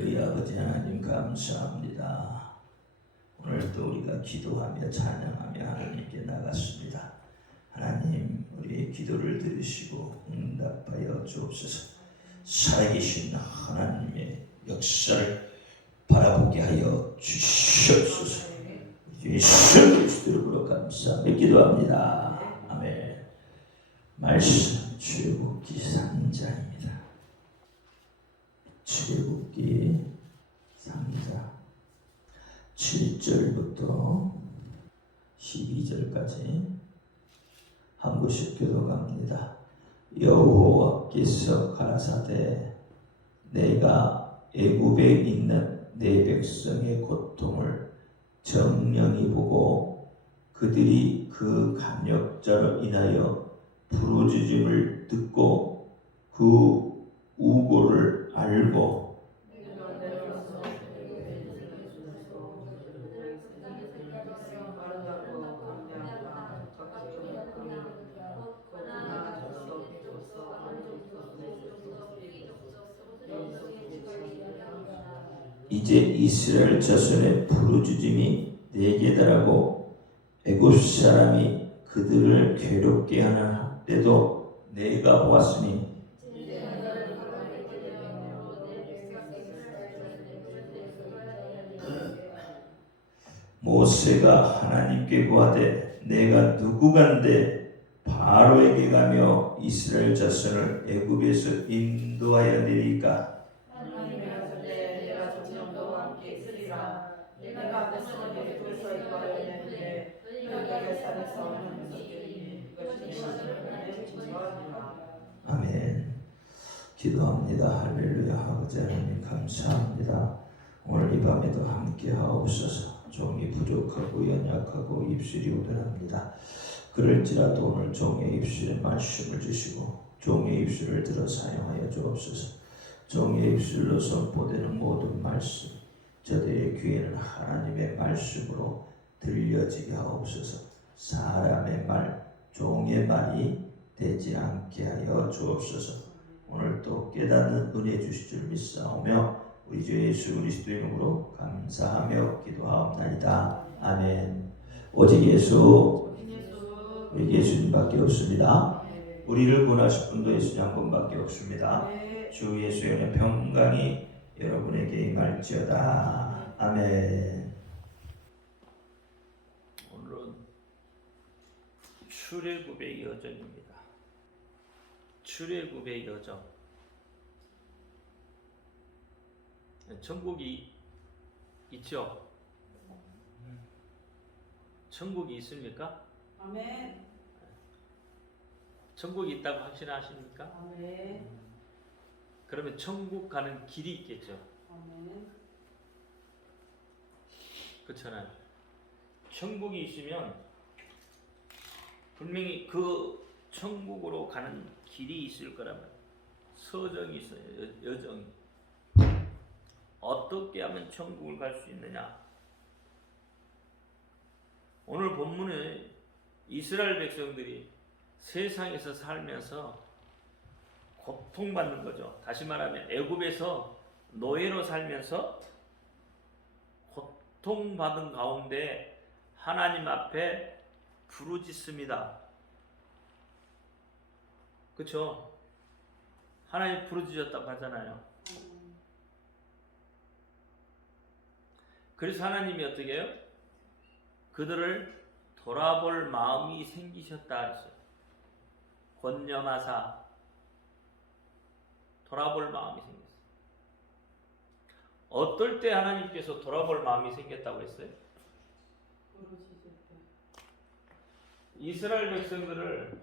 할렐루야. 아버지 하나님 감사합니다. 오늘도 우리가 기도하며 찬양하며 하나님께 나갔습니다. 하나님 우리의 기도를 들으시고 응답하여 주옵소서. 살아계신 하나님의 역사를 바라보게 하여 주시옵소서. 예수 그리스도로 감사하며 기도합니다. 아멘. 말씀 출애굽기 3장입니다. 출애굽기 3장 7절부터 12절까지 한 구씩 교독합니다. 여호와께서 가라사대 내가 애굽에 있는 내 백성의 고통을 정령이 보고 그들이 그 감역자로 인하여 부르짖음을 듣고 그 우고를 알고 이제 이스라엘 자손의 부르짖음이 내게 달하고 애굽 사람이 그들을 괴롭게 하는 때도 내가 보았으니 모세가 하나님께 구하되 내가 누구간데 바로에게 가며 이스라엘 자손을 애굽에서 인도하여 내리까 아멘. 기도합니다. 할렐루야. 아버지 하나님 감사합니다. 오늘 이 밤에도 함께 하옵소서. 종이 부족하고 연약하고 입술이 우둔합니다. 그럴지라도 오늘 종의 입술에 말씀을 주시고 종의 입술을 들어 사용하여 주옵소서. 종의 입술로 선포되는 모든 말씀 저들의 귀에는 하나님의 말씀으로 들려지게 하옵소서. 사람의 말, 종의 말이 되지 않게 하여 주옵소서. 오늘도 깨닫는 은혜 주실 줄 믿사오며 우리 주 예수 그리스도의 이름으로 감사하며 기도하옵나이다. 아멘. 오직 예수, 우리 예수님밖에 없습니다. 우리를 구원하실 분도 예수님 한 분밖에 없습니다. 주 예수의 은혜 평강이 여러분에게 임할지어다. 아멘. 오늘은 출애굽의 여정입니다. 출애굽의 여정. 천국이 있죠? 천국이 있습니까? 아멘. 천국이 있다고 확신하십니까? 아멘. 그러면 천국 가는 길이 있겠죠? 아멘. 그렇잖아요. 천국이 있으면 분명히 그 천국으로 가는 길이 있을 거라면 서정이 있어요. 여정이. 어떻게 하면 천국을 갈 수 있느냐? 오늘 본문에 이스라엘 백성들이 세상에서 살면서 고통받는 거죠. 다시 말하면 애굽에서 노예로 살면서 고통받은 가운데 하나님 앞에 부르짖습니다. 그렇죠? 하나님 부르짖었다고 하잖아요. 그래서 하나님이 어떻게 해요? 그들을 돌아볼 마음이 생기셨다 했어요. 권념하사 돌아볼 마음이 생겼어요. 어떨 때 하나님께서 돌아볼 마음이 생겼다고 했어요? 이스라엘 백성들을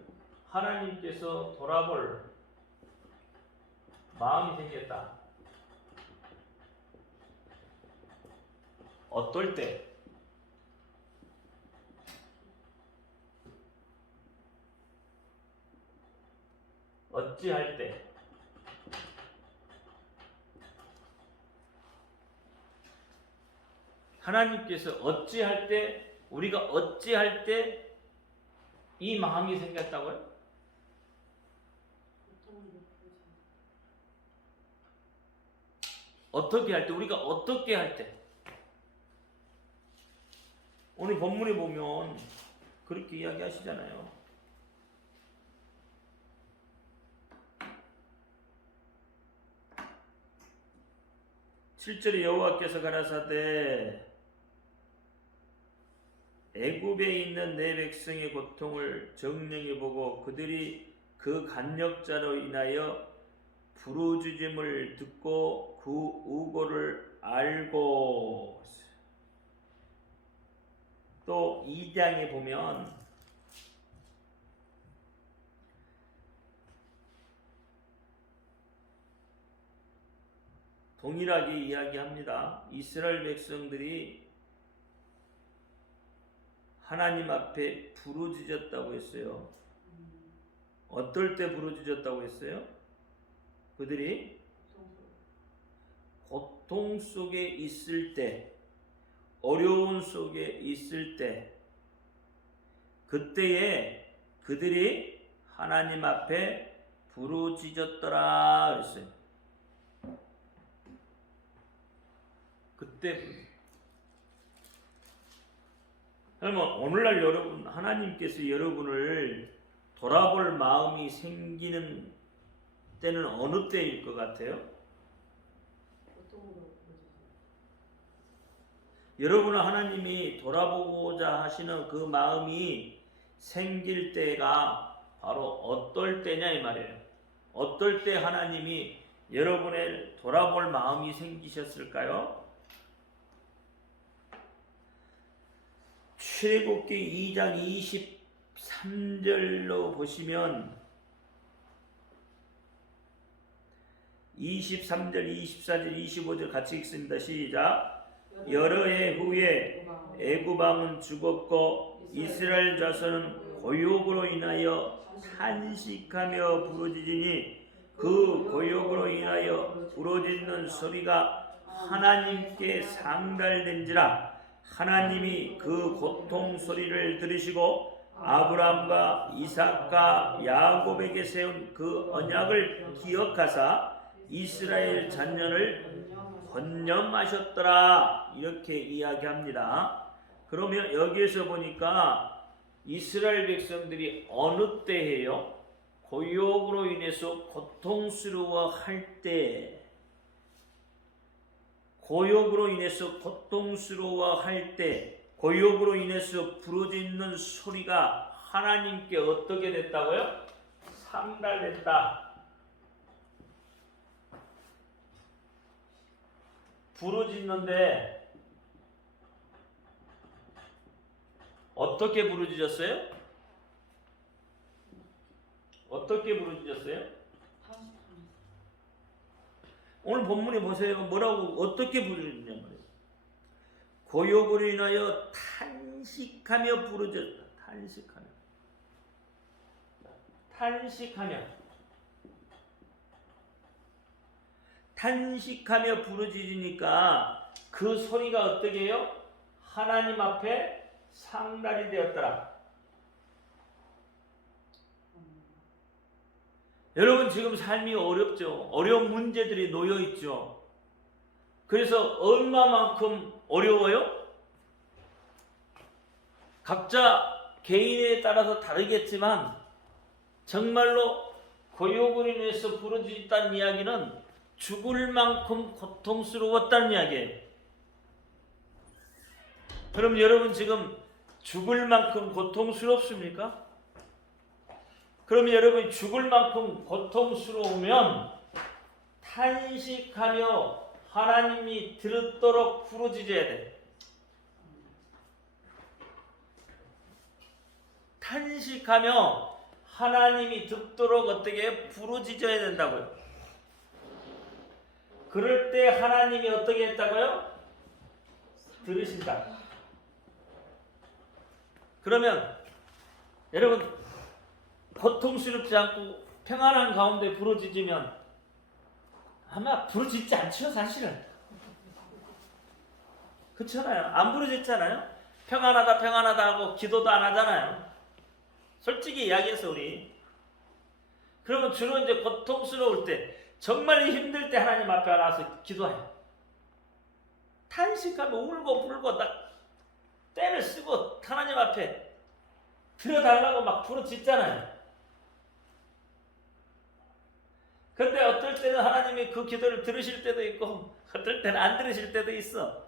하나님께서 돌아볼 마음이 생겼다. 어떨 때? 어찌할 때? 하나님께서 어찌할 때, 우리가 어찌할 때 이 마음이 생겼다고요? 어떻게 할 때, 우리가 어떻게 할 때. 오늘 본문에 보면 그렇게 이야기하시잖아요. 7절에 여호와께서 가라사대 애굽에 있는 내 백성의 고통을 정령히 보고 그들이 그 간역자로 인하여 부르짖음을 듣고 그 우고를 알고. 또 2장에 보면 동일하게 이야기합니다. 이스라엘 백성들이 하나님 앞에 부르짖었다고 했어요. 어떨 때 부르짖었다고 했어요? 그들이 고통 속에 있을 때, 어려운 속에 있을 때, 그때에 그들이 하나님 앞에 부르짖었더라 그랬어요. 그때. 그러면 오늘날 여러분, 하나님께서 여러분을 돌아볼 마음이 생기는 때는 어느 때일 것 같아요? 여러분은 하나님이 돌아보고자 하시는 그 마음이 생길 때가 바로 어떨 때냐 이 말이에요. 어떨 때 하나님이 여러분의 돌아볼 마음이 생기셨을까요? 출애굽기 2장 23절로 보시면 23절, 24절, 25절 같이 읽습니다. 시작. 여러 해 후에 애굽 왕은 죽었고 이스라엘 자손은 고욕으로 인하여 탄식하며 부르짖으니 그 고욕으로 인하여 부르짖는 소리가 하나님께 상달된지라. 하나님이 그 고통 소리를 들으시고 아브라함과 이삭과 야곱에게 세운 그 언약을 기억하사 이스라엘 자녀를 권념하셨더라. 이렇게 이야기합니다. 그러면 여기에서 보니까 이스라엘 백성들이 어느 때예요? 고욕으로 인해서 고통스러워할 때, 고욕으로 인해서 고통스러워할 때, 고욕으로 인해서 부르짖는 소리가 하나님께 어떻게 됐다고요? 상달됐다. 부르짖는데 어떻게 부르짖었어요? 어떻게 부르짖었어요? 오늘 본문에 보세요. 뭐라고 어떻게 부르짖냐 말이에요. 고욕으로 인하여 탄식하며 부르짖었다. 탄식하며 부르짖으니까 그 소리가 어떻게 해요? 하나님 앞에 상달이 되었더라. 여러분 지금 삶이 어렵죠. 어려운 문제들이 놓여 있죠. 그래서 얼마만큼 어려워요? 각자 개인에 따라서 다르겠지만 정말로 고욕으로 인해서 부르짖었다는 이야기는 죽을 만큼 고통스러웠다는 이야기예요. 그럼 여러분 지금 죽을 만큼 고통스럽습니까? 그러면 여러분이 죽을 만큼 고통스러우면 탄식하며 하나님이 들었도록 부르짖어야 돼. 탄식하며 하나님이 듣도록 어떻게 부르짖어야 된다고요. 그럴 때 하나님이 어떻게 했다고요? 들으신다. 그러면 여러분 고통스럽지 않고 평안한 가운데 부르짖으면 아마 부르짖지 않죠, 사실은. 그렇잖아요. 안 부르짖잖아요. 평안하다 하고 기도도 안 하잖아요. 솔직히 이야기해서 우리. 그러면 주로 이제 고통스러울 때, 정말 힘들 때 하나님 앞에 나와서 기도해요. 탄식하며 울고 불고 딱 때를 쓰고 하나님 앞에 들여달라고 막 부르짖잖아요. 근데 어떨 때는 하나님이 그 기도를 들으실 때도 있고 어떨 때는 안 들으실 때도 있어.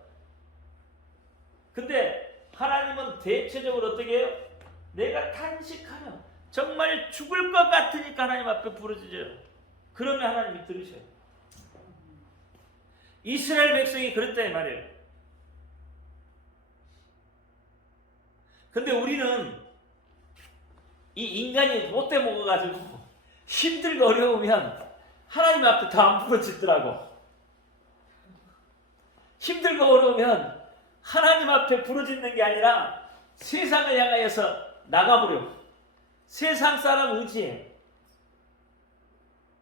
근데 하나님은 대체적으로 어떻게 해요? 내가 탄식하며 정말 죽을 것 같으니까 하나님 앞에 부르짖어요. 그러면 하나님이 들으셔요. 이스라엘 백성이 그랬다 이 말이에요. 근데 우리는 이 인간이 못돼 먹어가지고 힘들고 어려우면 하나님 앞에 더 안 부르짖더라고. 힘들고 어려우면 하나님 앞에 부르짖는 게 아니라 세상을 향하여서 나가버려. 세상 사람 의지해.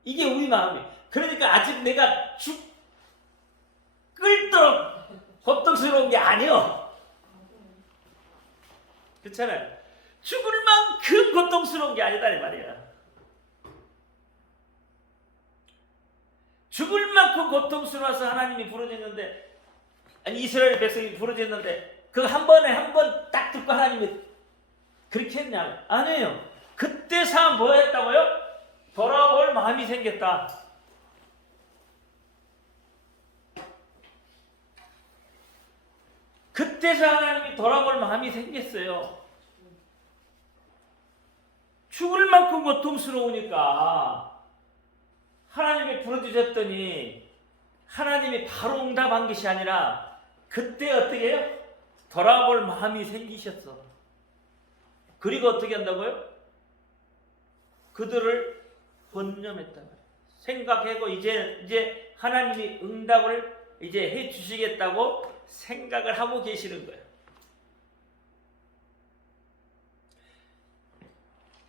이게 우리 마음이에요. 그러니까 아직 내가 끓도록 고통스러운 게 아니요. 그렇잖아요. 죽을 만큼 고통스러운 게 아니다 이 말이야. 죽을 만큼 고통스러워서 하나님이 부르짖는데, 아니 이스라엘 백성이 부르짖는데 그 한 번에 한 번 딱 듣고 하나님이 그렇게 했냐? 아니에요. 그때서 뭐 했다고요? 돌아볼 마음이 생겼다. 그때서 하나님이 돌아볼 마음이 생겼어요. 죽을 만큼 고통스러우니까 하나님이 부르짖었더니 하나님이 바로 응답한 것이 아니라 그때 어떻게 해요? 돌아볼 마음이 생기셨어. 그리고 어떻게 한다고요? 그들을 번념했다. 생각하고 이제 하나님이 응답을 이제 해 주시겠다고 생각을 하고 계시는 거예요.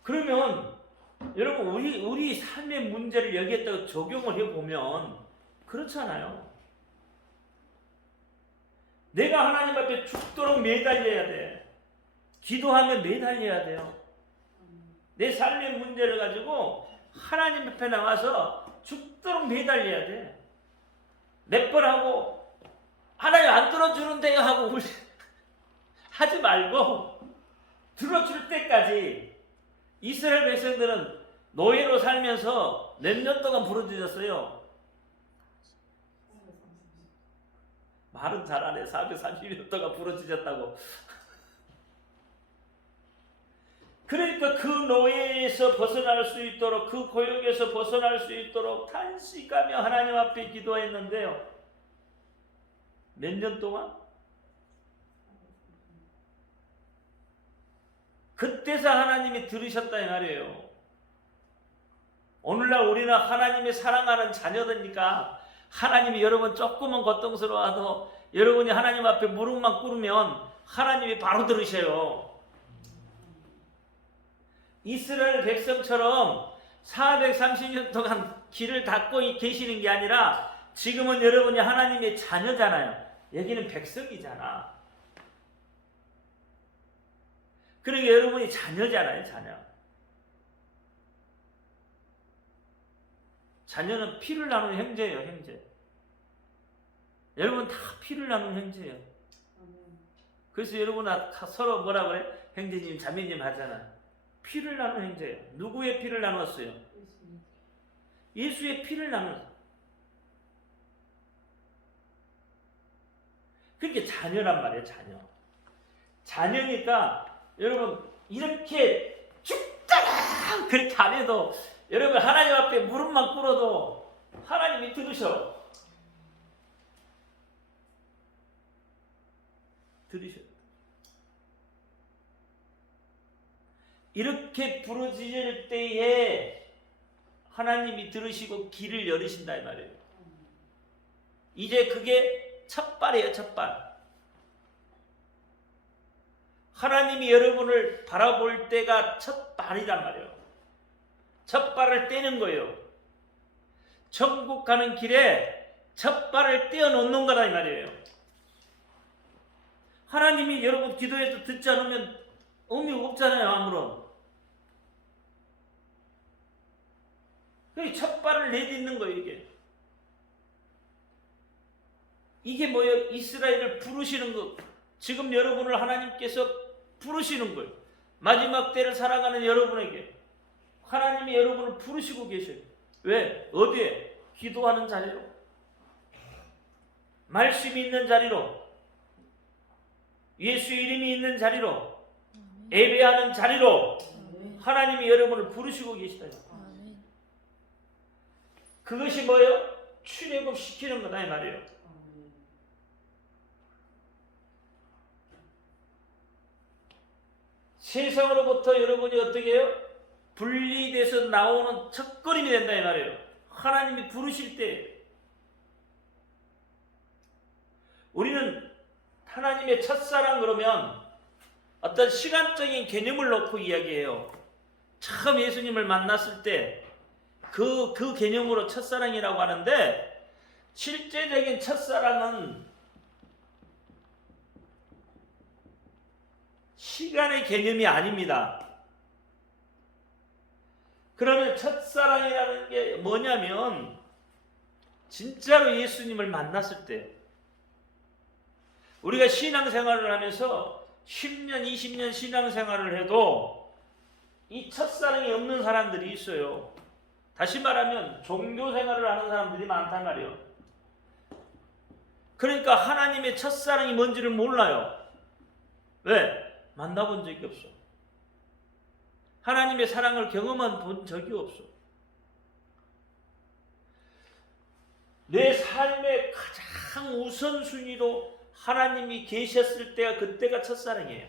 그러면 여러분 우리 삶의 문제를 여기에다가 적용을 해보면 그렇잖아요. 내가 하나님 앞에 죽도록 매달려야 돼. 기도하며 매달려야 돼요. 내 삶의 문제를 가지고 하나님 앞에 나와서 죽도록 매달려야 돼. 몇 번 하고 하나님 안 들어주는데요 하고 하지 말고 들어줄 때까지. 이스라엘 백성들은 노예로 살면서 몇 년 동안 부르짖었어요. 말은 잘하네. 430년 동안 부르짖었다고. 그러니까 그 노예에서 벗어날 수 있도록, 그 고역에서 벗어날 수 있도록 탄식하며 하나님 앞에 기도했는데요. 몇 년 동안? 그때서 하나님이 들으셨다 이 말이에요. 오늘날 우리는 하나님의 사랑하는 자녀들니까 하나님이 여러분 조금은 고통스러워도 여러분이 하나님 앞에 무릎만 꿇으면 하나님이 바로 들으셔요. 이스라엘 백성처럼 430년 동안 길을 닫고 계시는 게 아니라 지금은 여러분이 하나님의 자녀잖아요. 여기는 백성이잖아. 그러니까 여러분이 자녀잖아요. 자녀는 피를 나누는 형제예요. 형제. 여러분 다 피를 나누는 형제예요. 그래서 여러분 서로 뭐라 그래? 형제님 자매님 하잖아. 피를 나누는 형제예요. 누구의 피를 나눴어요? 예수의 피를 나눴어요. 그게 자녀란 말이에요. 자녀니까 여러분 이렇게 죽잖아 그렇게 안 해도 여러분 하나님 앞에 무릎만 꿇어도 하나님이 들으셔. 이렇게 부르짖을 때에 하나님이 들으시고 길을 열으신다 이 말이에요. 이제 그게 첫발이에요. 첫발. 하나님이 여러분을 바라볼 때가 첫발이란 말이에요. 첫발을 떼는 거예요. 천국 가는 길에 첫발을 떼어놓는 거다 이 말이에요. 하나님이 여러분 기도해도 듣지 않으면 의미가 없잖아요. 아무런. 그게 첫발을 내딛는 거예요. 이게. 이게 뭐예요? 이스라엘을 부르시는 것. 지금 여러분을 하나님께서 부르시는 거예요. 마지막 때를 살아가는 여러분에게 하나님이 여러분을 부르시고 계셔요. 왜? 어디에? 기도하는 자리로, 말씀이 있는 자리로, 예수 이름이 있는 자리로, 예배하는 자리로 하나님이 여러분을 부르시고 계시다. 그것이 뭐예요? 출애굽 시키는 거다 이 말이에요. 세상으로부터 여러분이 어떻게 해요? 분리돼서 나오는 첫걸음이 된다 이 말이에요. 하나님이 부르실 때 우리는 하나님의 첫사랑 그러면 어떤 시간적인 개념을 놓고 이야기해요. 처음 예수님을 만났을 때 그 개념으로 첫사랑이라고 하는데, 실제적인 첫사랑은 시간의 개념이 아닙니다. 그러면 첫사랑이라는 게 뭐냐면 진짜로 예수님을 만났을 때, 우리가 신앙생활을 하면서 10년, 20년 신앙생활을 해도 이 첫사랑이 없는 사람들이 있어요. 다시 말하면 종교생활을 하는 사람들이 많단 말이에요. 그러니까 하나님의 첫사랑이 뭔지를 몰라요. 왜? 만나본 적이 없어. 하나님의 사랑을 경험한 본 적이 없어. 내 삶의 가장 우선순위로 하나님이 계셨을 때가 그때가 첫사랑이에요.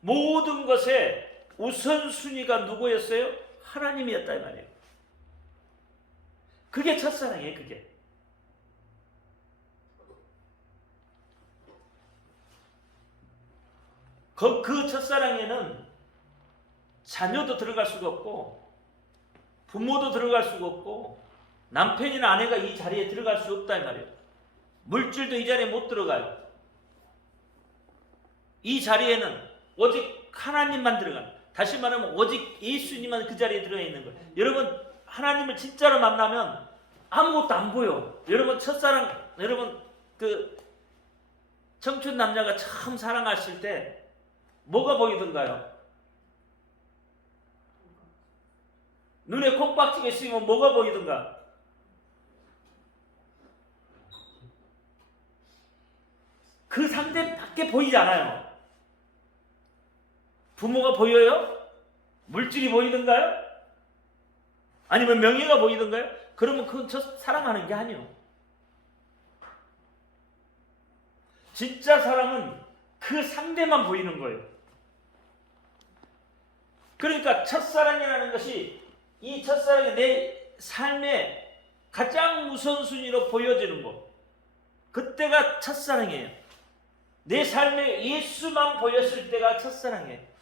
모든 것에 우선순위가 누구였어요? 하나님이었다 이 말이에요. 그게 첫사랑이에요. 그게. 그 첫사랑에는 자녀도 들어갈 수가 없고 부모도 들어갈 수가 없고 남편이나 아내가 이 자리에 들어갈 수 없다 이 말이에요. 물질도 이 자리에 못 들어가요. 이 자리에는 오직 하나님만 들어가요. 다시 말하면 오직 예수님만 그 자리에 들어가 있는 거예요. 여러분 하나님을 진짜로 만나면 아무것도 안 보여. 여러분 첫사랑, 여러분 그 청춘 남자가 처음 사랑하실 때 뭐가 보이던가요? 눈에 콩깍지가 있으면 뭐가 보이던가? 그 상대밖에 보이지 않아요. 부모가 보여요? 물질이 보이던가요? 아니면 명예가 보이던가요? 그러면 그건 저 사랑하는 게 아니에요. 진짜 사랑은 그 상대만 보이는 거예요. 그러니까 첫사랑이라는 것이 이 첫사랑이 내 삶의 가장 우선순위로 보여지는 것, 그때가 첫사랑이에요. 내 삶에 예수만 보였을 때가 첫사랑이에요.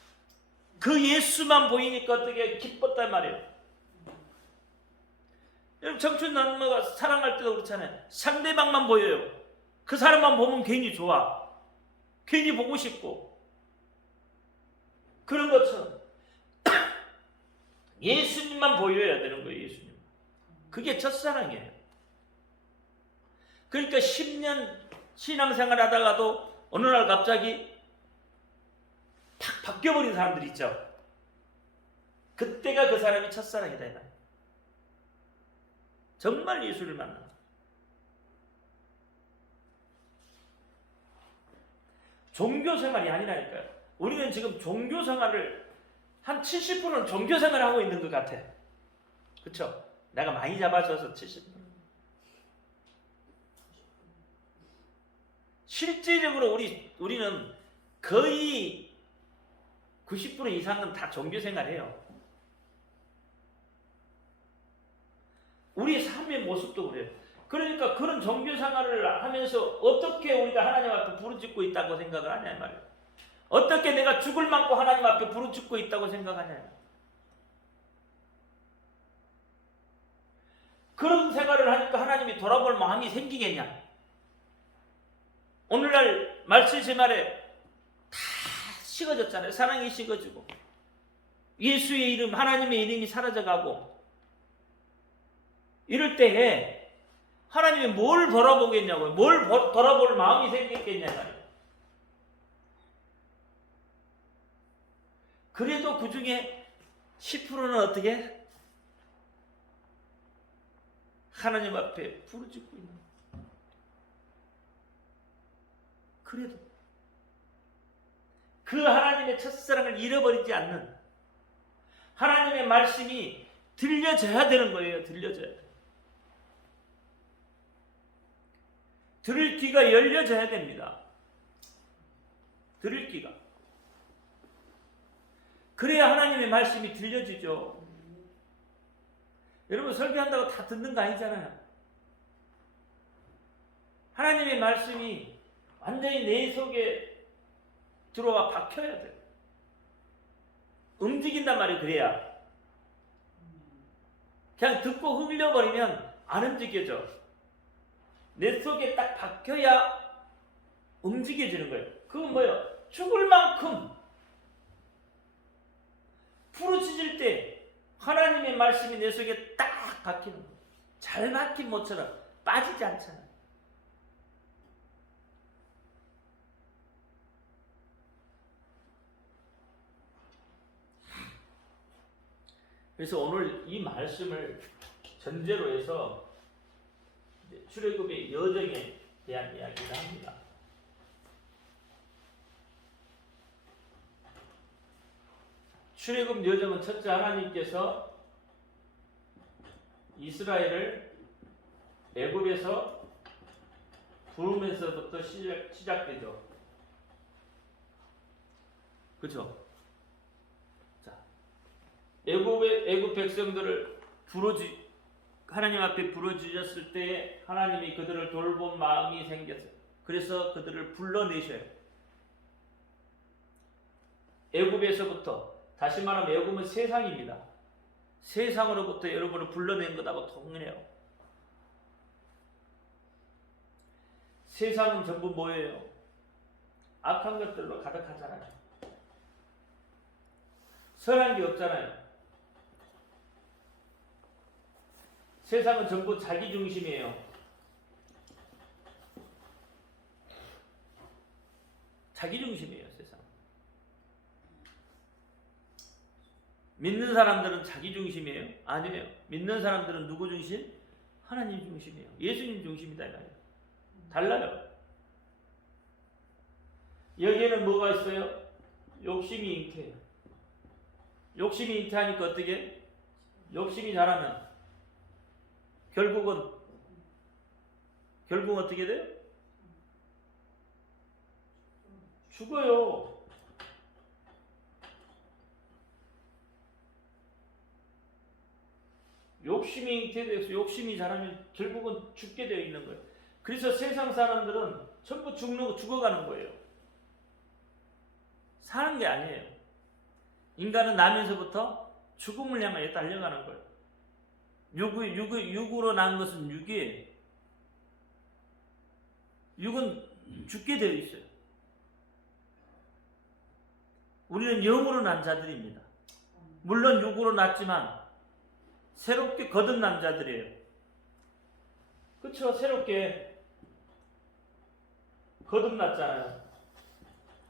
그 예수만 보이니까 어떻게 기뻤단 말이에요. 여러분 청춘 남녀가 사랑할 때도 그렇잖아요. 상대방만 보여요. 그 사람만 보면 괜히 좋아. 괜히 보고 싶고. 그런 것처럼 예수님만 보여야 되는 거예요. 예수님. 그게 첫사랑이에요. 그러니까 10년 신앙생활 하다가도 어느 날 갑자기 탁 바뀌어버린 사람들이 있죠. 그때가 그 사람이 첫사랑이다. 정말 예수를 만나. 종교생활이 아니라니까요. 우리는 지금 종교생활을 한 70%는 종교생활을 하고 있는 것 같아. 그렇죠? 내가 많이 잡아줘서 70%. 실제적으로 우리는 거의 90% 이상은 다 종교생활해요. 우리 삶의 모습도 그래요. 그러니까 그런 종교생활을 하면서 어떻게 우리가 하나님 앞에 부르짖고 있다고 생각을 하냐 이 말이에요. 어떻게 내가 죽을 만고 하나님 앞에 부르짖고 있다고 생각하냐. 그런 생활을 하니까 하나님이 돌아볼 마음이 생기겠냐. 오늘날 말씀의 말에 다 식어졌잖아요. 사랑이 식어지고 예수의 이름, 하나님의 이름이 사라져가고 이럴 때에 하나님이 뭘 돌아보겠냐고요. 뭘 돌아볼 마음이 생겼겠냐 말이에요. 그래도 그 중에 10%는 어떻게? 하나님 앞에 부르짖고 있는 거예요. 그래도 그 하나님의 첫사랑을 잃어버리지 않는 하나님의 말씀이 들려져야 되는 거예요. 들려져야 돼요. 들을 귀가 열려져야 됩니다. 들을 귀가. 그래야 하나님의 말씀이 들려지죠. 여러분 설교한다고 다 듣는 거 아니잖아요. 하나님의 말씀이 완전히 내 속에 들어와 박혀야 돼요. 움직인단 말이에요. 그래야. 그냥 듣고 흘려버리면 안 움직여져. 내 속에 딱 박혀야 움직여지는 거예요. 그건 뭐예요? 죽을 만큼 부르짖을 때 하나님의 말씀이 내 속에 딱 박히는 거예요. 잘 박힌 모처럼 빠지지 않잖아요. 그래서 오늘 이 말씀을 전제로 해서 출애굽의 여정에 대한 이야기를 합니다. 출애굽 여정은 첫째 하나님께서 이스라엘을 애굽에서 부르면서부터 시작되죠. 그렇죠? 자, 애굽 백성들을 하나님 앞에 부르짖었을 때 하나님이 그들을 돌본 마음이 생겼어요. 그래서 그들을 불러내셔요. 애굽에서부터, 다시 말하면 애굽은 세상입니다. 세상으로부터 여러분을 불러낸 거다고 통일해요. 세상은 전부 뭐예요? 악한 것들로 가득하잖아요. 선한 게 없잖아요. 세상은 전부 자기 중심이에요. 자기 중심이에요, 세상. 믿는 사람들은 자기 중심이에요? 아니에요. 믿는 사람들은 누구 중심? 하나님 중심이에요. 예수님 중심이다, 이거예요. 달라요. 여기에는 뭐가 있어요? 욕심이 잉태해요. 욕심이 잉태하니까 어떻게? 욕심이 자라면 결국은 어떻게 돼요? 죽어요. 욕심이 잉태돼서 욕심이 자라면 결국은 죽게 되어 있는 거예요. 그래서 세상 사람들은 전부 죽어가는 거예요. 사는 게 아니에요. 인간은 나면서부터 죽음을 향하여 달려가는 거예요. 육으로 난 것은 육이에요. 육은 죽게 되어 있어요. 우리는 영으로 난 자들입니다. 물론 육으로 났지만 새롭게 거듭난 자들이에요. 그렇죠? 새롭게 거듭났잖아요.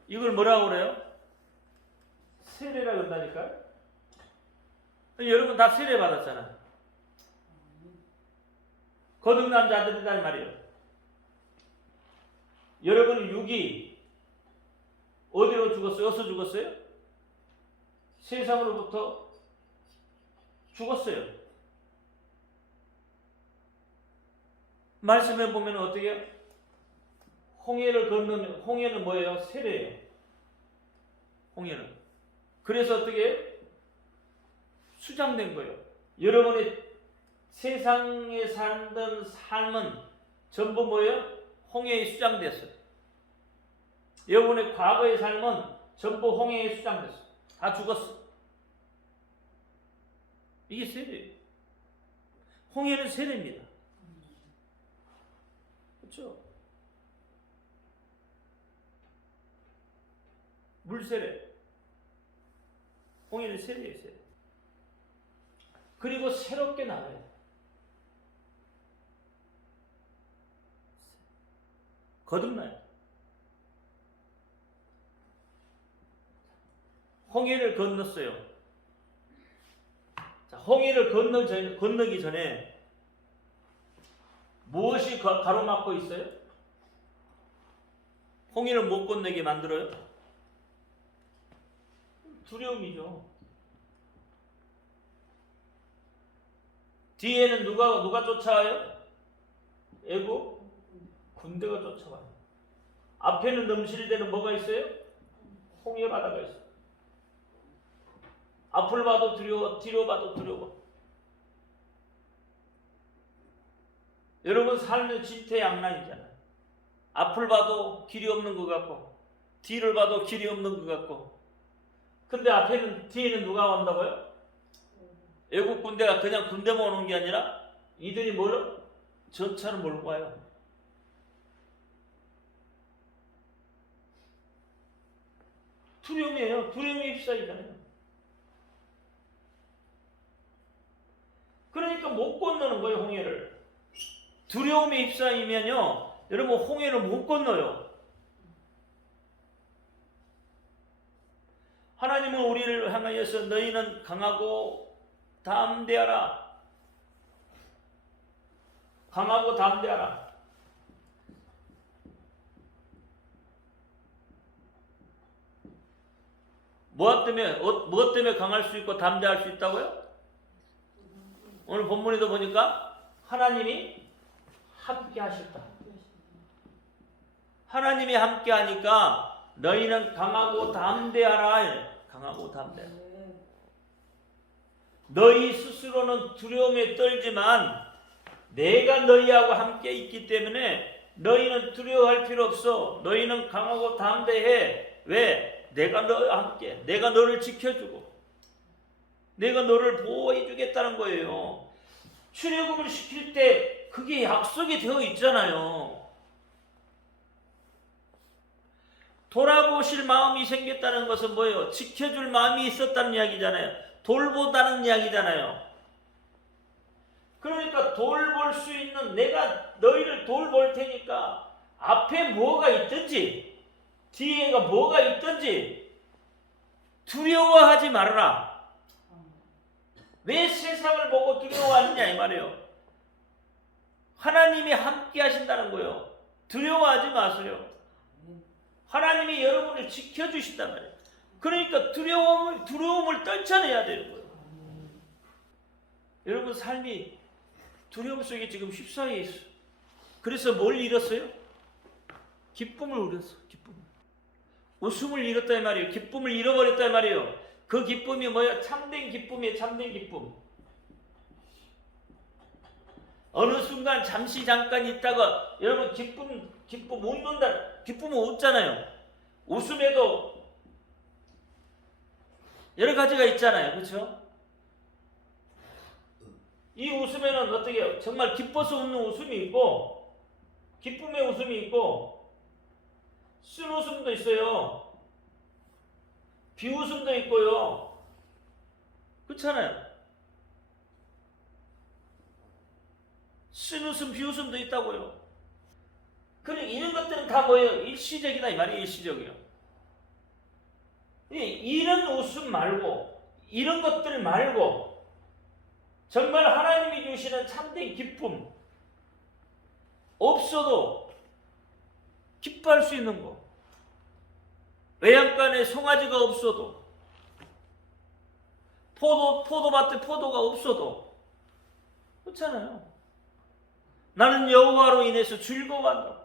이걸 뭐라고 그래요? 세례라고 한다니까요. 여러분 다 세례 받았잖아요. 거듭난 자들이다 이 말이에요. 여러분 육이 어디로 죽었어요? 어디서 죽었어요? 세상으로부터 죽었어요. 말씀해 보면 어떻게 해요? 홍해를 건너면, 홍해는 뭐예요? 세례예요. 홍해는. 그래서 어떻게 해요? 수장된 거예요. 여러분의 세상에 살던 삶은 전부 뭐예요? 홍해에 수장됐어요. 여러분의 과거의 삶은 전부 홍해에 수장됐어요. 다 죽었어. 이게 세례예요. 홍해는 세례입니다. 그렇죠? 물세례. 홍해는 세례예요, 세례. 그리고 새롭게 나와요. 거듭나요. 홍해를 건넜어요. 자, 홍해를 건너기 전에 무엇이 가로막고 있어요? 홍해를 못 건너게 만들어요? 두려움이죠. 뒤에는 누가 쫓아와요? 애국 군대가 쫓아와요. 앞에는 넘실대는 뭐가 있어요? 홍해 바다가 있어요. 앞을 봐도 두려워, 뒤로 봐도 두려워. 여러분 삶은 진퇴양난이잖아요. 앞을 봐도 길이 없는 것 같고 뒤를 봐도 길이 없는 것 같고. 근데 뒤에는 누가 온다고요? 애국 군대가 그냥 군대만 오는 게 아니라 이들이 뭐를? 전차를 몰고 와요. 두려움이에요. 두려움이 휩싸이잖아요. 그러니까 못 건너는 거예요, 홍해를. 두려움에 휩싸이면요, 여러분 홍해를 못 건너요. 하나님은 우리를 향하여서 너희는 강하고 담대하라. 강하고 담대하라. 무엇 때문에 강할 수 있고 담대할 수 있다고요? 오늘 본문에도 보니까 하나님이 함께 하셨다. 하나님이 함께 하니까 너희는 강하고 담대하라. 강하고 담대하라. 너희 스스로는 두려움에 떨지만 내가 너희하고 함께 있기 때문에 너희는 두려워할 필요 없어. 너희는 강하고 담대해. 왜? 내가 너와 함께. 내가 너를 지켜주고 내가 너를 보호해 주겠다는 거예요. 출애굽을 시킬 때 그게 약속이 되어 있잖아요. 돌아보실 마음이 생겼다는 것은 뭐예요? 지켜줄 마음이 있었다는 이야기잖아요. 돌보다는 이야기잖아요. 그러니까 돌볼 수 있는, 내가 너희를 돌볼 테니까 앞에 뭐가 있든지 뒤에가 뭐가 있든지 두려워하지 말아라. 왜 세상을 보고 두려워하느냐 이 말이에요. 하나님이 함께 하신다는 거예요. 두려워하지 마세요. 하나님이 여러분을 지켜주신단 말이에요. 그러니까 두려움을 떨쳐내야 되는 거예요. 여러분 삶이 두려움 속에 지금 휩싸여 있어요. 그래서 뭘 잃었어요? 기쁨을 잃었어. 기쁨. 웃음을 잃었다 이 말이에요. 기쁨을 잃어버렸다 이 말이에요. 그 기쁨이 뭐야? 참된 기쁨이에요. 참된 기쁨. 어느 순간 잠깐 있다가 여러분 기쁨 웃는다. 기쁨은 웃잖아요. 웃음에도 여러 가지가 있잖아요. 그렇죠? 이 웃음에는 어떻게 해요? 정말 기뻐서 웃는 웃음이 있고 기쁨의 웃음이 있고 쓴 웃음도 있어요. 비웃음도 있고요. 그렇잖아요. 쓴 웃음, 비웃음도 있다고요. 그러니까 이런 것들은 다 뭐예요? 일시적이다 이 말이에요. 일시적이요. 이런 웃음 말고 이런 것들 말고 정말 하나님이 주시는 참된 기쁨 없어도 기뻐할 수 있는 거. 외양간에 송아지가 없어도 포도밭에 포도가 없어도 그렇잖아요. 나는 여호와로 인해서 즐거워한다.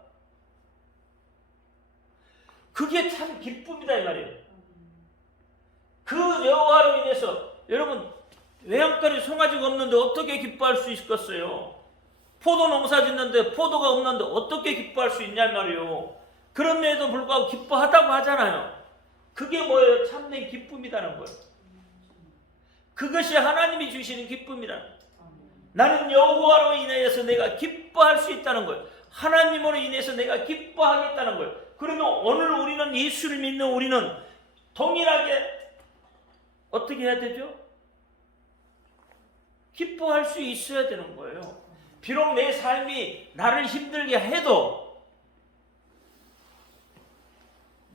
그게 참 기쁨이다 이 말이에요. 그 여호와로 인해서 여러분 외양간에 송아지가 없는데 어떻게 기뻐할 수 있겠어요? 포도 농사 짓는데 포도가 없는데 어떻게 기뻐할 수 있냐 말이에요. 그럼에도 불구하고 기뻐하다고 하잖아요. 그게 뭐예요? 참된 기쁨이라는 거예요. 그것이 하나님이 주시는 기쁨이라는 거예요. 나는 여호와로 인해서 내가 기뻐할 수 있다는 거예요. 하나님으로 인해서 내가 기뻐하겠다는 거예요. 그러면 오늘 우리는 예수를 믿는 우리는 동일하게 어떻게 해야 되죠? 기뻐할 수 있어야 되는 거예요. 비록 내 삶이 나를 힘들게 해도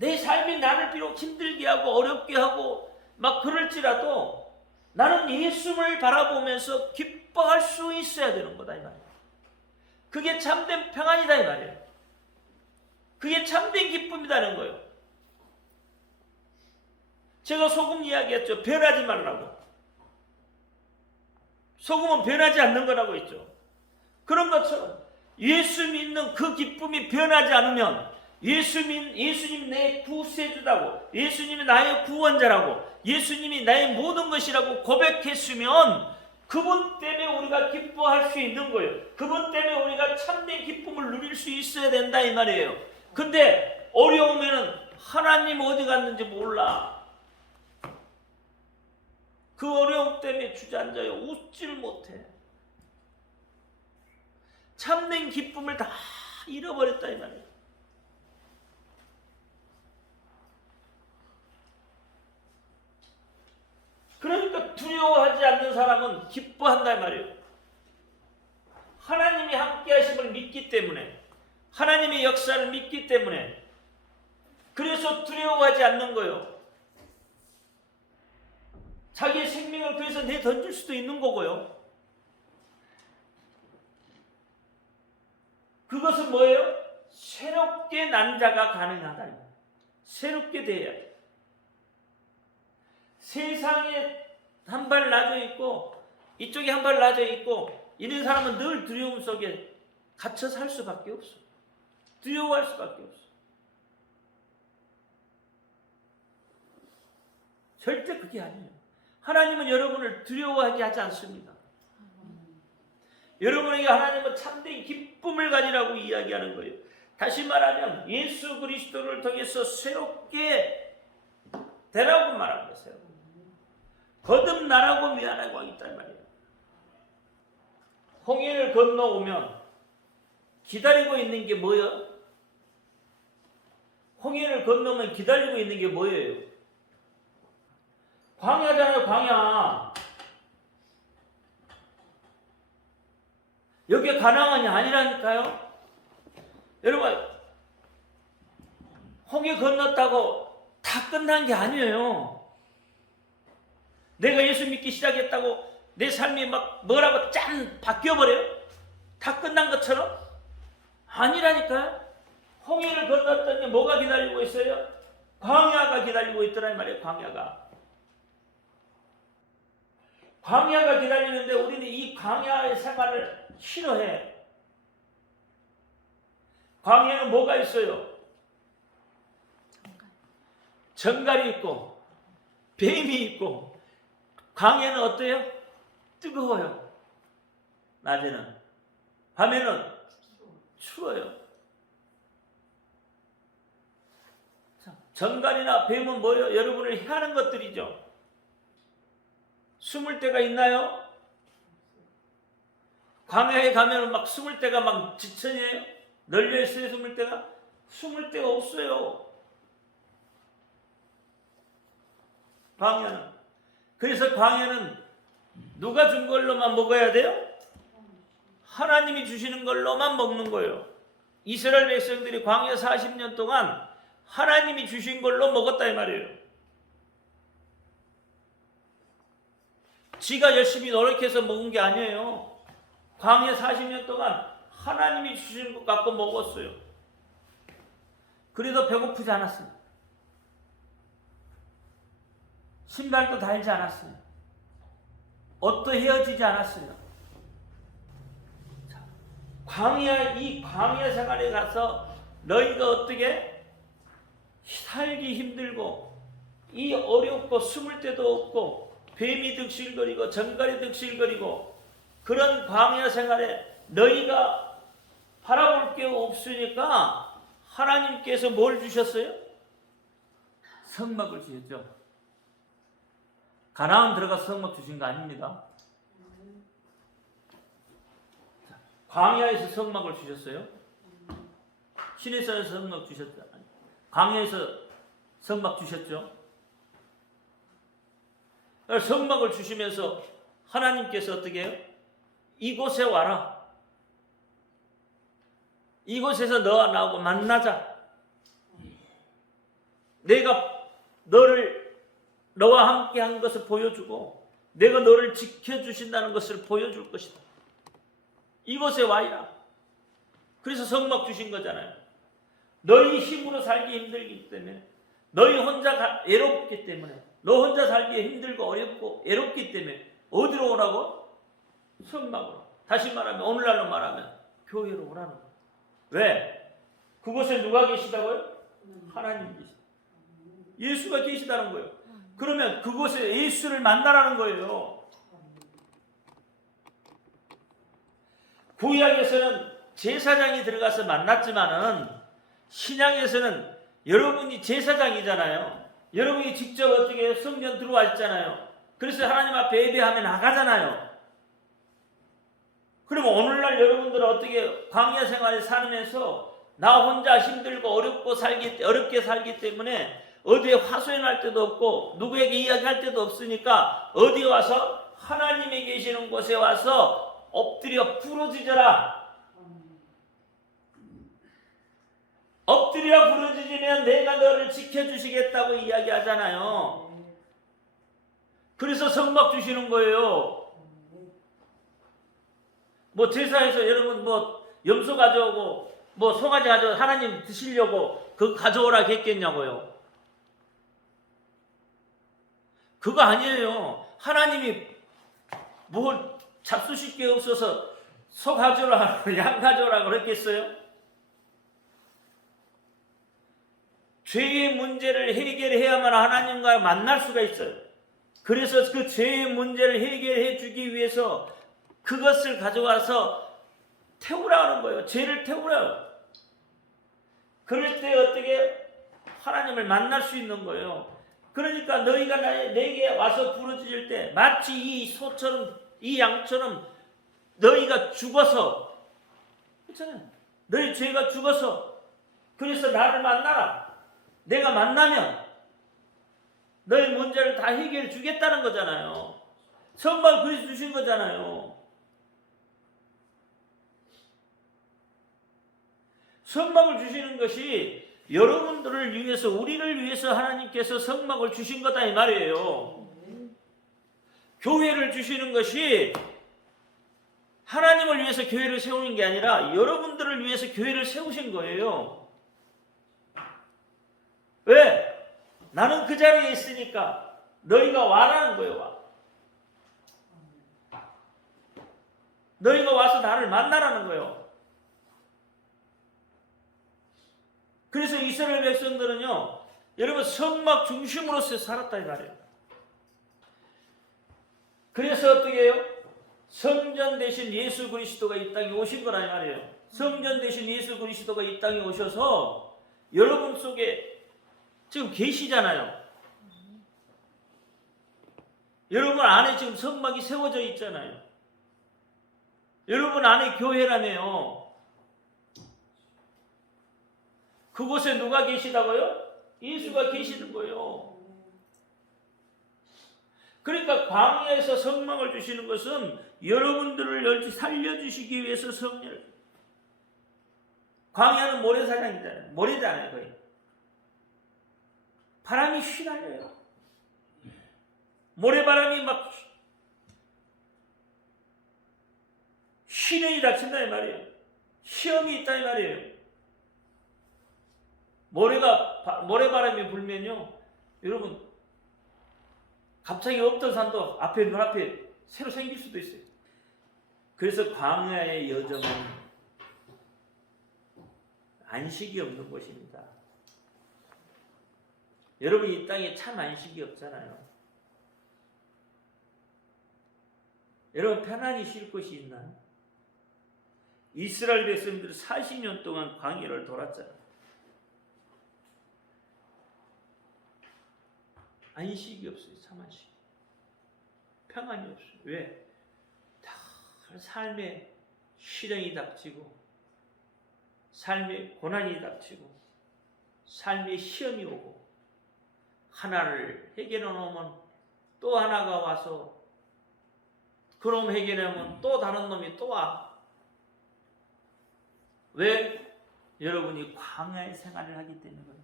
내 삶이 나를 비록 힘들게 하고 어렵게 하고 막 그럴지라도 나는 예수를 바라보면서 기뻐할 수 있어야 되는 거다 이 말이에요. 그게 참된 평안이다 이 말이에요. 그게 참된 기쁨이라는 거예요. 제가 소금 이야기했죠. 변하지 말라고. 소금은 변하지 않는 거라고 했죠. 그런 것처럼 예수 믿는 그 기쁨이 변하지 않으면 예수님 내 구세주라고, 예수님이 나의 구원자라고, 예수님이 나의 모든 것이라고 고백했으면 그분 때문에 우리가 기뻐할 수 있는 거예요. 그분 때문에 우리가 참된 기쁨을 누릴 수 있어야 된다 이 말이에요. 근데 어려우면은 하나님 어디 갔는지 몰라. 그 어려움 때문에 주저앉아요. 웃지를 못해. 참된 기쁨을 다 잃어버렸다 이 말이에요. 그러니까 두려워하지 않는 사람은 기뻐한다 이 말이에요. 하나님이 함께 하심을 믿기 때문에, 하나님의 역사를 믿기 때문에, 그래서 두려워하지 않는 거예요. 자기의 생명을 그래서 내던질 수도 있는 거고요. 그것은 뭐예요? 새롭게 난 자가 가능하다. 새롭게 돼야 돼. 세상에 한 발 나져 있고 이쪽에 한 발 나져 있고 이런 사람은 늘 두려움 속에 갇혀 살 수밖에 없어. 두려워할 수밖에 없어. 절대 그게 아니에요. 하나님은 여러분을 두려워하게 하지 않습니다. 여러분에게 하나님은 참된 기쁨을 가지라고 이야기하는 거예요. 다시 말하면 예수 그리스도를 통해서 새롭게 되라고 말하는 거예요. 거듭나라고 미안하고 하겠다 말이에요. 홍해를 건너오면 기다리고 있는 게 뭐예요? 홍해를 건너면 기다리고 있는 게 뭐예요? 광야잖아요, 광야. 여기가 가나안이 아니라니까요. 여러분, 홍해 건넜다고 다 끝난 게 아니에요. 내가 예수 믿기 시작했다고 내 삶이 막 뭐라고 짠 바뀌어버려요? 다 끝난 것처럼? 아니라니까요. 홍해를 건넜더니 뭐가 기다리고 있어요? 광야가 기다리고 있더라 이 말이에요. 광야가 기다리는데 우리는 이 광야의 생활을 싫어해. 광야는 뭐가 있어요? 정갈이 있고 뱀이 있고. 광야는 어때요? 뜨거워요. 낮에는. 밤에는 추워요. 정갈이나 뱀은 뭐예요? 여러분을 해하는 것들이죠. 숨을 데가 있나요? 광야에 가면 막 숨을 데가 막 지천이에요? 널려 있어요, 숨을 데가? 숨을 데가 없어요. 광야는. 그래서 광야는 누가 준 걸로만 먹어야 돼요? 하나님이 주시는 걸로만 먹는 거예요. 이스라엘 백성들이 광야 40년 동안 하나님이 주신 걸로 먹었다 이 말이에요. 지가 열심히 노력해서 먹은 게 아니에요. 광야 40년 동안 하나님이 주신 것 갖고 먹었어요. 그래도 배고프지 않았어요. 신발도 달지 않았어요. 옷도 헤어지지 않았어요. 이 광야 생활에 가서 너희가 어떻게 살기 힘들고 이 어렵고 숨을 데도 없고 뱀이 득실거리고 정갈이 득실거리고 그런 광야 생활에 너희가 바라볼 게 없으니까 하나님께서 뭘 주셨어요? 성막을 주셨죠. 가나안 들어가서 성막 주신 거 아닙니다. 광야에서 성막을 주셨어요. 시내산에서 성막 주셨죠. 광야에서 성막 주셨죠. 성막을 주시면서 하나님께서 어떻게 해요? 이곳에 와라. 이곳에서 너와 나하고 만나자. 내가 너와 함께 한 것을 보여주고 내가 너를 지켜주신다는 것을 보여줄 것이다. 이곳에 와이라. 그래서 성막 주신 거잖아요. 너희 힘으로 살기 힘들기 때문에, 너희 혼자 외롭기 때문에, 너 혼자 살기 힘들고 어렵고 외롭기 때문에 어디로 오라고? 성막으로. 다시 말하면, 오늘날로 말하면 교회로 오라는 거예요. 왜? 그곳에 누가 계시다고요? 하나님 계시다. 예수가 계시다는 거예요. 그러면 그곳에 예수를 만나라는 거예요. 구약에서는 제사장이 들어가서 만났지만은 신약에서는 여러분이 제사장이잖아요. 여러분이 직접 어떻게 성전 들어와 있잖아요. 그래서 하나님 앞에 예배하면 나가잖아요. 그러면 오늘날 여러분들은 어떻게 광야 생활을 살면서 나 혼자 힘들고 어렵게 살기 때문에 어디에 화소연할 데도 없고 누구에게 이야기할 데도 없으니까 어디에 와서 하나님이 계시는 곳에 와서 엎드려 부르짖어라. 엎드려 부르짖으면 내가 너를 지켜주시겠다고 이야기하잖아요. 그래서 성막 주시는 거예요. 뭐 제사에서 여러분 뭐 염소 가져오고 뭐 소가지 가져오 하나님 드시려고 그거 가져오라 했겠냐고요. 그거 아니에요. 하나님이 뭘 잡수실 게 없어서 소 가져오라 양 가져오라 그랬겠어요? 죄의 문제를 해결해야만 하나님과 만날 수가 있어요. 그래서 그 죄의 문제를 해결해 주기 위해서 그것을 가져와서 태우라 하는 거예요. 죄를 태우라. 그럴 때 어떻게 하나님을 만날 수 있는 거예요. 그러니까 너희가 내게 와서 부르짖을 때 마치 이 소처럼 이 양처럼 너희가 죽어서, 그렇잖아요. 너희 죄가 죽어서 그래서 나를 만나라. 내가 만나면 너희 문제를 다 해결해 주겠다는 거잖아요. 성막 그래서 주신 거잖아요. 성막을 주시는 것이 여러분들을 위해서, 우리를 위해서 하나님께서 성막을 주신 거다 이 말이에요. 교회를 주시는 것이 하나님을 위해서 교회를 세우는 게 아니라 여러분들을 위해서 교회를 세우신 거예요. 왜? 나는 그 자리에 있으니까 너희가 와라는 거예요. 와. 너희가 와서 나를 만나라는 거예요. 그래서 이스라엘 백성들은요, 여러분 성막 중심으로서 살았다 이 말이에요. 그래서 어떻게 해요? 성전 대신 예수 그리스도가 이 땅에 오신 거라 이 말이에요. 성전 대신 예수 그리스도가 이 땅에 오셔서 여러분 속에 지금 계시잖아요. 여러분 안에 지금 성막이 세워져 있잖아요. 여러분 안에 교회라며요. 그곳에 누가 계시다고요? 예수가 계시는 거예요. 그러니까 광야에서 성막을 주시는 것은 여러분들을 살려주시기 위해서 성령을. 광야는 모래사장이잖아요. 모래잖아요 거의. 바람이 휘날려요. 모래바람이 막 시련이 닥친다 이 말이에요. 시험이 있다 이 말이에요. 모래바람이 불면요, 여러분 갑자기 없던 산도 눈앞에 새로 생길 수도 있어요. 그래서 광야의 여정은 안식이 없는 곳입니다. 여러분 이 땅에 참 안식이 없잖아요. 여러분 편안히 쉴 곳이 있나요? 이스라엘 백성들이 40년 동안 광야를 돌았잖아요. 안식이 없어요. 참 안식. 평안이 없어요. 왜? 다 삶의 시련이 닥치고 삶의 고난이 닥치고 삶의 시험이 오고 하나를 해결해 놓으면 또 하나가 와서 그놈 해결하면 또 다른 놈이 또 와. 왜? 여러분이 광야의 생활을 하기 때문에 그래요.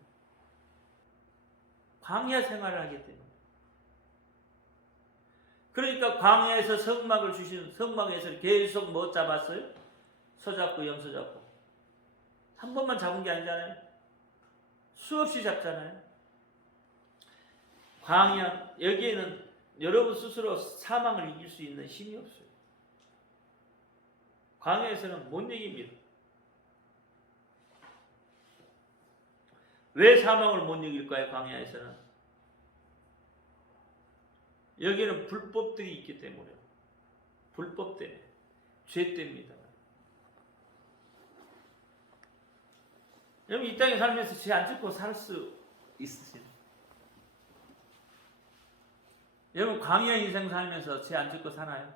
광야 생활을 하기 때문에. 그러니까 광야에서 성막을 주시는 성막에서 계속 뭐 잡았어요? 서 잡고 염소 잡고. 한 번만 잡은 게 아니잖아요. 수없이 잡잖아요. 광야 여기에는 여러분 스스로 사망을 이길 수 있는 힘이 없어요. 광야에서는 못 이깁니다. 왜 사망을 못 이길까요? 광야에서는 여기는 불법들이 있기 때문에. 불법 때문에. 죄 때문이다. 여러분 이 땅에 살면서 죄 안 짓고 살 수 있으세요? 여러분 광야 인생 살면서 죄 안 짓고 사나요?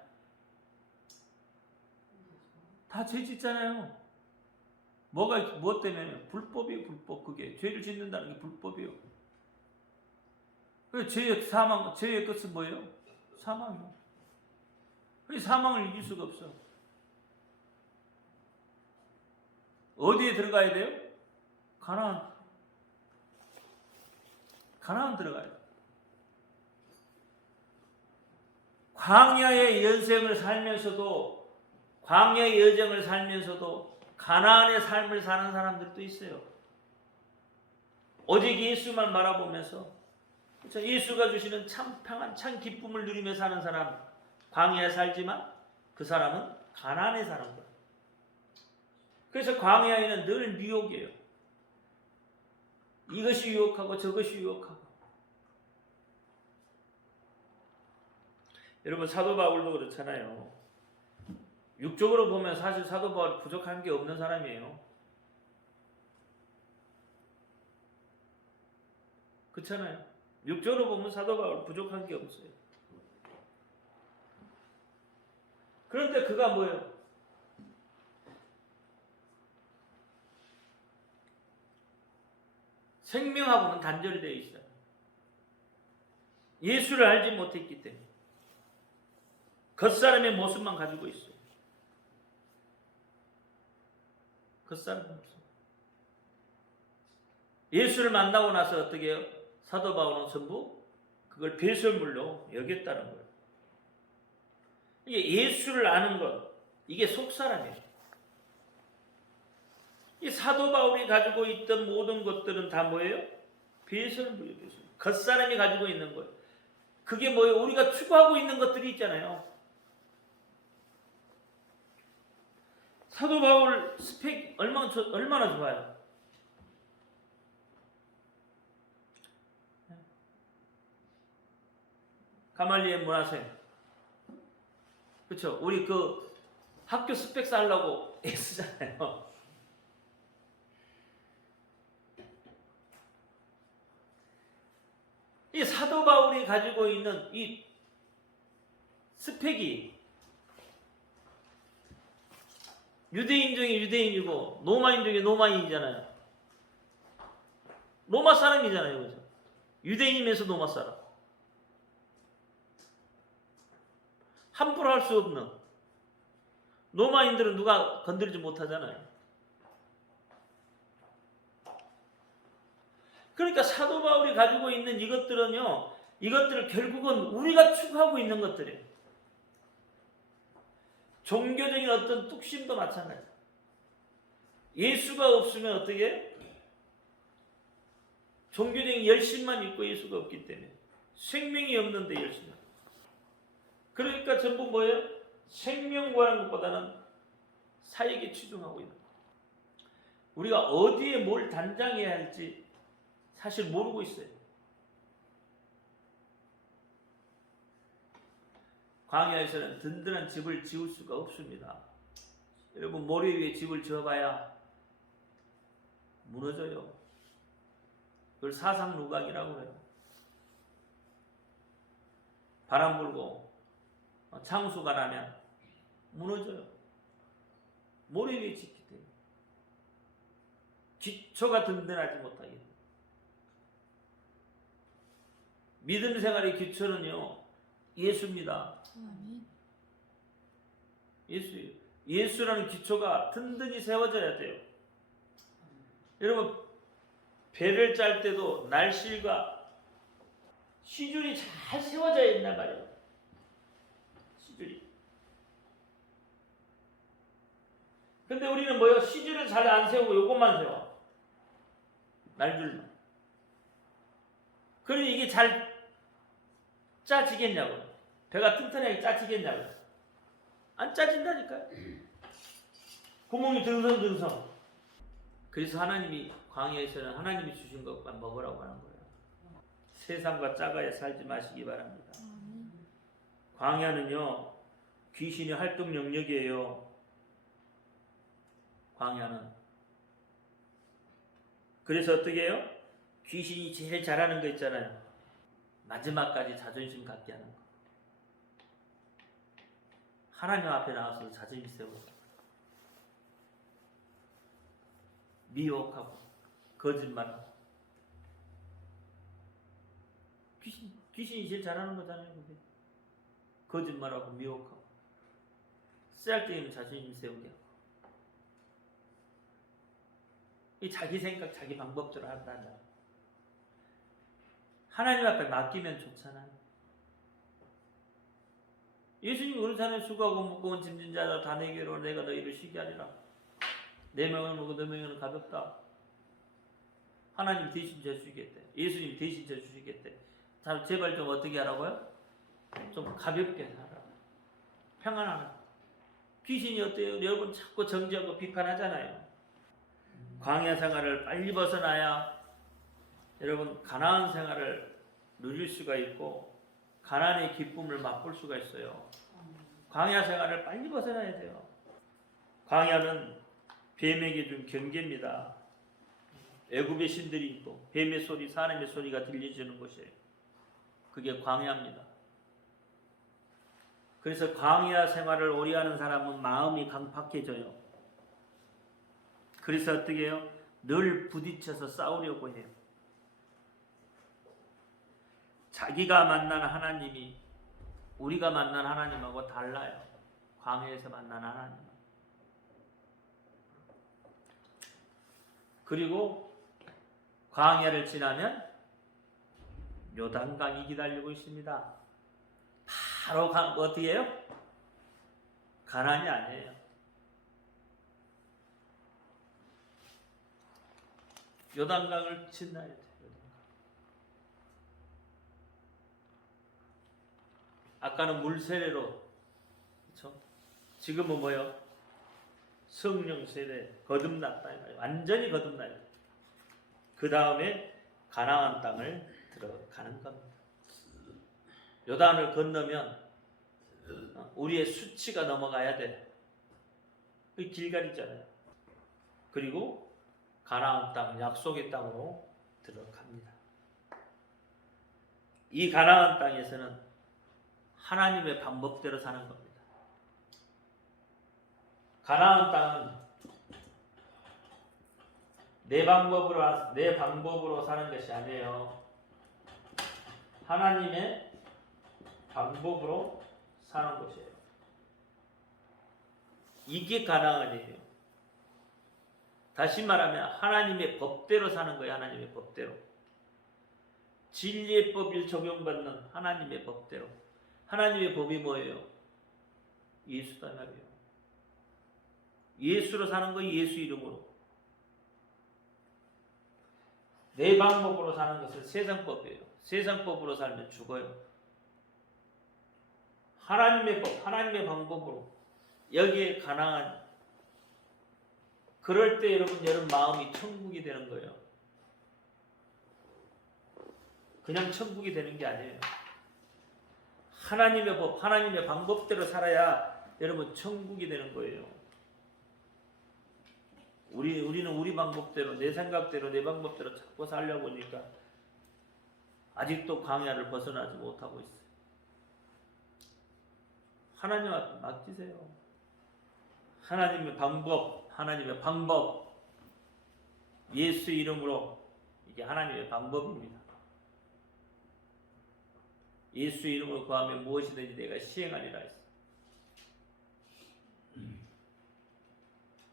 다 죄 짓잖아요. 무엇 때문에? 불법이에요, 불법. 그게 죄를 짓는다는 게 불법이에요. 그 죄의 끝은 뭐예요? 사망이요. 그 사망을 이길 수가 없어. 어디에 들어가야 돼요? 가나안 들어가야 돼요. 광야의 여정을 살면서도 가나안의 삶을 사는 사람들도 있어요. 오직 예수만 바라보면서, 그렇죠? 예수가 주시는 참 평안, 참 기쁨을 누리며 사는 사람, 광야에 살지만 그 사람은 가나안에 사는 거예요. 그래서 광야에는 늘 미혹이에요. 이것이 유혹하고 저것이 유혹하고. 여러분 사도 바울도 그렇잖아요. 육적으로 보면 사실 사도 바울 부족한 게 없는 사람이에요. 그렇잖아요. 육적으로 보면 사도 바울 부족한 게 없어요. 그런데 그가 뭐예요? 생명하고는 단절되어 있어요. 예수를 알지 못했기 때문에. 겉사람의 모습만 가지고 있어요. 겉사람의 모습. 예수를 만나고 나서 어떻게 해요? 사도 바울은 전부 그걸 배설물로 여겼다는 거예요. 이게 예수를 아는 것, 이게 속사람이에요. 이 사도 바울이 가지고 있던 모든 것들은 다 뭐예요? 배설물이에요. 배설물. 겉사람이 가지고 있는 거예요. 그게 뭐예요? 우리가 추구하고 있는 것들이 있잖아요. 사도 바울 스펙 얼마나 좋아요? 가말리엘 문화생. 그렇죠? 우리 그 학교 스펙 쌓으려고 애쓰잖아요. 이 사도 바울이 가지고 있는 이 스펙이 유대인 중에 유대인이고 로마인 중에 로마인이잖아요. 로마 사람이잖아요. 그죠? 유대인이면서 로마 사람. 함부로 할 수 없는. 로마인들은 누가 건드리지 못하잖아요. 그러니까 사도 바울이 가지고 있는 이것들은요, 이것들을 결국은 우리가 추구하고 있는 것들이에요. 종교적인 어떤 뚝심도 마찬가지예요. 예수가 없으면 어떻게 해요? 종교적인 열심만 있고 예수가 없기 때문에 생명이 없는데 열심. 그러니까 전부 뭐예요? 생명 구하는 것보다는 사익에 치중하고 있는 거예요. 우리가 어디에 뭘 단장해야 할지 사실 모르고 있어요. 광야에서는 든든한 집을 지을 수가 없습니다. 여러분 모래 위에 집을 지어봐야 무너져요. 그걸 사상누각이라고 해요. 바람 불고 창수가 나면 무너져요. 모래 위에 짓기 때문에. 기초가 든든하지 못하게. 믿음 생활의 기초는요, 예수입니다. 예수예요. 예수라는 기초가 든든히 세워져야 돼요. 여러분 배를 짤 때도 날실과 시줄이 잘 세워져 있나 말이에요. 시줄이. 근데 우리는 뭐요? 시줄을 잘 안 세우고 요것만 세워. 날줄만. 그러니 이게 잘 짜지겠냐고. 배가 튼튼하게 짜지겠냐고. 안 짜진다니까요. 구멍이 듬성듬성. 그래서 하나님이 광야에서는 하나님이 주신 것만 먹으라고 하는 거예요. 세상과 짜가에 살지 마시기 바랍니다. 광야는요, 귀신의 활동 영역이에요. 광야는. 그래서 어떻게 해요? 귀신이 제일 잘하는 거 있잖아요. 마지막까지 자존심 갖게 하는 거. 하나님 앞에 나와서 자존심 세우고 미혹하고 거짓말하고. 귀신이 제일 잘하는 거잖아요. 그게. 거짓말하고 미혹하고 쓰잘데기 없는 자존심 세우게 하고. 이 자기 생각, 자기 방법대로 한다는 거예요. 하나님 앞에 맡기면 좋잖아요. 예수님이 그렇잖아요. 수고하고 무거운 짐진 자들 다 내게로 내가 너희를 쉬게 하리라. 내 명은 무거워 너 명은 가볍다. 하나님 대신 져주시겠대. 예수님 대신 져주시겠대. 자, 제발 좀 어떻게 하라고요? 좀 가볍게 하라. 평안하라. 귀신이 어때요? 여러분 자꾸 정죄하고 비판하잖아요. 광야 생활을 빨리 벗어나야 여러분 가나안 생활을 누릴 수가 있고 가나안의 기쁨을 맛볼 수가 있어요. 광야 생활을 빨리 벗어나야 돼요. 광야는 뱀에게 준 경계입니다. 애굽의 신들이 있고 뱀의 소리, 사람의 소리가 들려지는 곳이에요. 그게 광야입니다. 그래서 광야 생활을 오래 하는 사람은 마음이 강팍해져요. 그래서 어떻게 해요? 늘 부딪혀서 싸우려고 해요. 자기가 만난 하나님이 우리가 만난 하나님하고 달라요. 광야에서 만난 하나님. 그리고 광야를 지나면 요단강이 기다리고 있습니다. 바로 어디예요? 가나안이 아니에요. 요단강을 지나야 돼요. 아까는 물 세례로, 그렇죠? 지금은 뭐요? 성령 세례, 거듭났다. 완전히 거듭나요. 그 다음에 가나안 땅을 들어가는 겁니다. 요단을 건너면 우리의 수치가 넘어가야 돼. 그 길갈이잖아요. 그리고 가나안 땅, 약속의 땅으로 들어갑니다. 이 가나안 땅에서는 하나님의 방법대로 사는 겁니다. 가나안 땅은 내 방법으로 사는 것이 아니에요. 하나님의 방법으로 사는 것이에요. 이게 가나안이에요. 다시 말하면 하나님의 법대로 사는 거예요. 하나님의 법대로. 진리의 법을 적용받는 하나님의 법대로. 하나님의 법이 뭐예요? 예수다 말이에요. 예수로 사는 거예요. 예수 이름으로. 내 방법으로 사는 것은 세상법이에요. 세상법으로 살면 죽어요. 하나님의 법, 하나님의 방법으로 여기에 가나안. 그럴 때 여러분 마음이 천국이 되는 거예요. 그냥 천국이 되는 게 아니에요. 하나님의 법, 하나님의 방법대로 살아야 여러분 천국이 되는 거예요. 우리는 우리 방법대로, 내 생각대로, 내 방법대로 자꾸 살려고 하니까 아직도 광야를 벗어나지 못하고 있어요. 하나님 앞에 맡기세요. 하나님의 방법, 예수 이름으로. 이게 하나님의 방법입니다. 예수 이름으로 구하면 무엇이든지 내가 시행하리라 했어.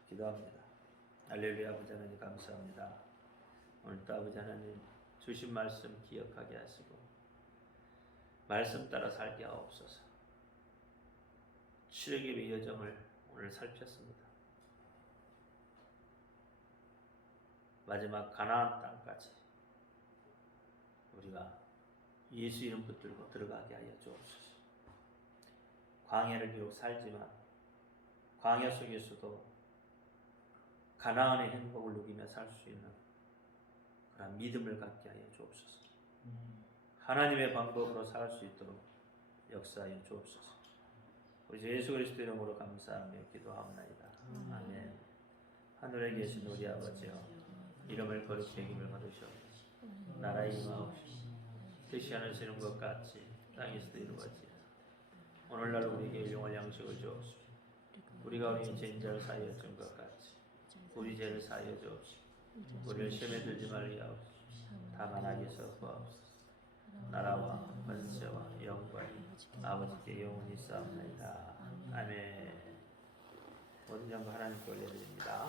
기도합니다. 할렐루야. 아버지 하나님 감사합니다. 오늘도 아버지 하나님 주신 말씀 기억하게 하시고 말씀 따라 살게 하옵소서. 출애굽의 여정을 오늘 살폈습니다. 마지막 가나안 땅까지 우리가 예수 이름 붙들고 들어가게 하여 주옵소서. 광야를 비록 살지만 광야 속에서도 가나안의 행복을 누리며 살 수 있는 그런 믿음을 갖게 하여 주옵소서. 하나님의 방법으로 살 수 있도록 역사하여 주옵소서. 우리 주 예수 그리스도 이름으로 감사하며 기도하옵나이다. 아멘. 하늘에 계신 우리 아버지여, 이름을 거룩히 여김을 받으시옵소서. 나라의 임하옵소서. 뜻이 하늘에서 이룬 것 같이 땅에서도 이루어지이다. 오늘날 우리에게 일용할 양식을 주옵소서. 우리가 우리 죄인자를 사하여 준 것 같이 우리 죄를 사하여 주옵소서. 우리를 시험에 들지 말게 하옵소서. 다만 악에서 구하옵소서. 나라와 권세와 영광이 아버지께 영원히 있사옵나이다. 아멘. 모든 영광 하나님께 올려드립니다.